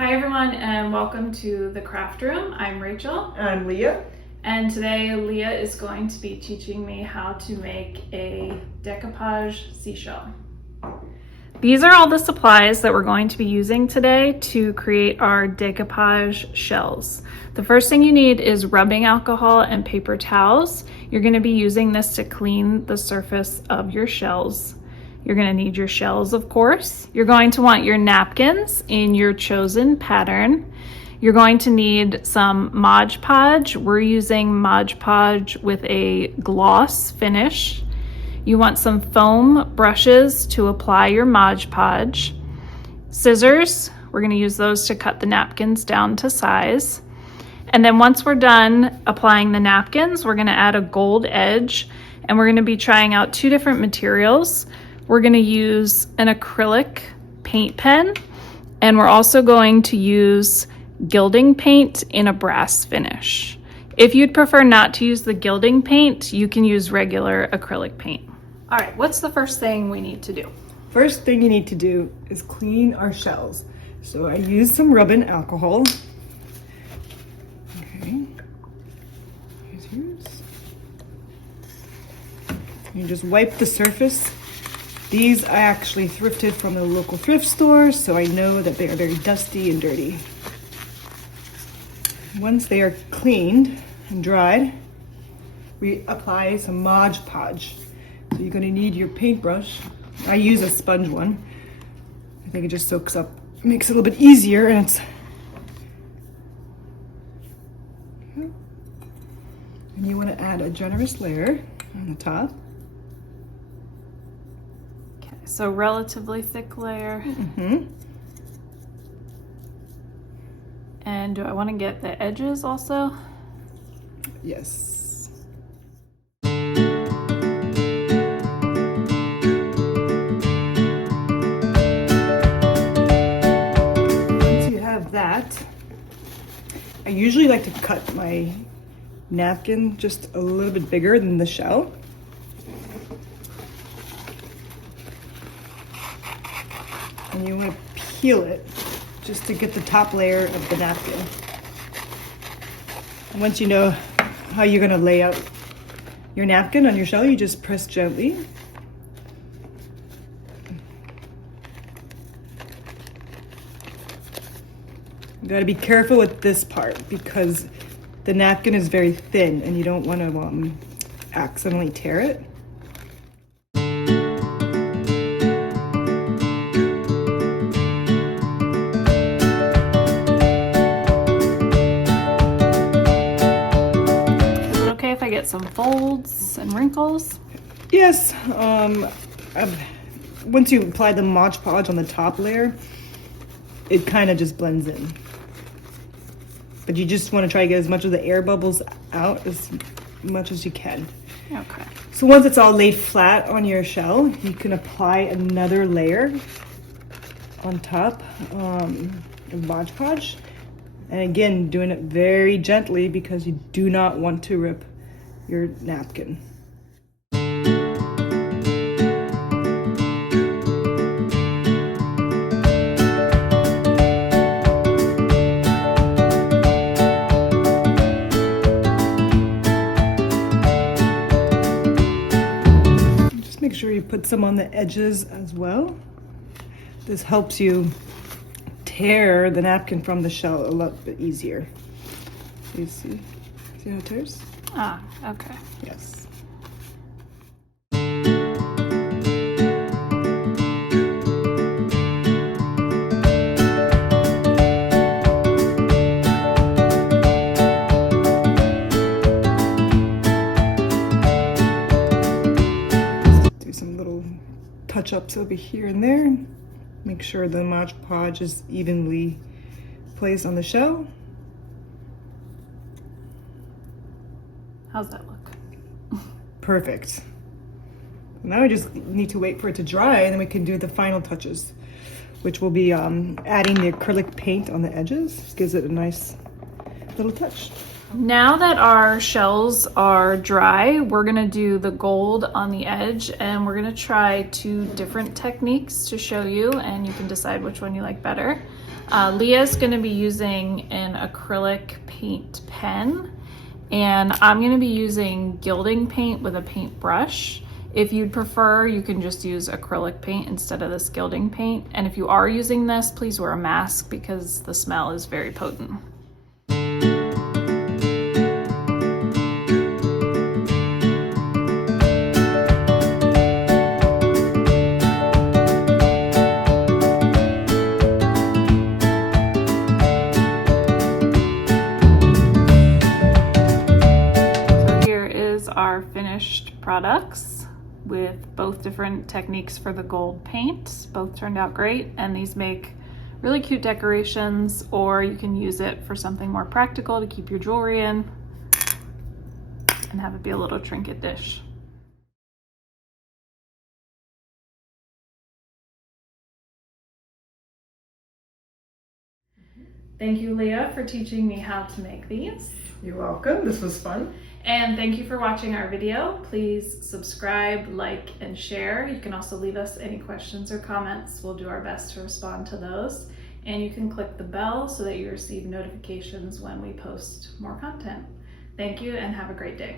Hi everyone and welcome to the craft room. I'm Rachel. I'm Leah. And today Leah is going to be teaching me how to make a decoupage seashell. These are all the supplies that we're going to be using today to create our decoupage shells. The first thing you need is rubbing alcohol and paper towels. You're going to be using this to clean the surface of your shells. You're going to need your shells, of course. You're going to want your napkins in your chosen pattern. You're going to need some Mod Podge. We're using Mod Podge with a gloss finish. You want some foam brushes to apply your Mod Podge. Scissors, we're going to use those to cut the napkins down to size. And then once we're done applying the napkins, we're going to add a gold edge, and we're going to be trying out two different materials. We're going to use an acrylic paint pen, and we're also going to use gilding paint in a brass finish. If you'd prefer not to use the gilding paint, you can use regular acrylic paint. All right, what's the first thing we need to do? First thing you need to do is clean our shells. So I used some rubbing alcohol. Okay, here's yours. You just wipe the surface. These I actually thrifted from the local thrift store, so I know that they are very dusty and dirty. Once they are cleaned and dried, we apply some Mod Podge. So you're going to need your paintbrush. I use a sponge one. I think it just soaks up, makes it a little bit easier, and it's. And you want to add a generous layer on the top. So relatively thick layer. And do I want to get the edges also? Yes. Once you have that, I usually like to cut my napkin just a little bit bigger than the shell. And you want to peel it just to get the top layer of the napkin. And once you know how you're going to lay out your napkin on your shell, you just press gently. You got to be careful with this part because the napkin is very thin and you don't want to accidentally tear it. Get some folds and wrinkles. Yes, once you apply the Mod Podge on the top layer, it kind of just blends in. But you just want to try to get as much of the air bubbles out as much as you can. Okay. So once it's all laid flat on your shell, you can apply another layer on top of Mod Podge. And again, doing it very gently because you do not want to rip your napkin. Just make sure you put some on the edges as well. This helps you tear the napkin from the shell a lot bit easier. You see how it tears? Ah, okay. Yes. Do some little touch-ups over here and there. Make sure the Mod Podge is evenly placed on the shell. How's that look? Perfect. Now we just need to wait for it to dry and then we can do the final touches, which will be adding the acrylic paint on the edges. Gives it a nice little touch. Now that our shells are dry, we're gonna do the gold on the edge, and we're gonna try 2 different techniques to show you, and you can decide which one you like better. Leah's gonna be using an acrylic paint pen, and I'm gonna be using gilding paint with a paintbrush. If you'd prefer, you can just use acrylic paint instead of this gilding paint. And if you are using this, please wear a mask because the smell is very potent. Our finished products with both different techniques for the gold paint. Both turned out great, and these make really cute decorations, or you can use it for something more practical to keep your jewelry in and have it be a little trinket dish. Thank you, Leah, for teaching me how to make these. You're welcome. This was fun. And thank you for watching our video. Please subscribe, like, and share. You can also leave us any questions or comments. We'll do our best to respond to those. And you can click the bell so that you receive notifications when we post more content. Thank you and have a great day.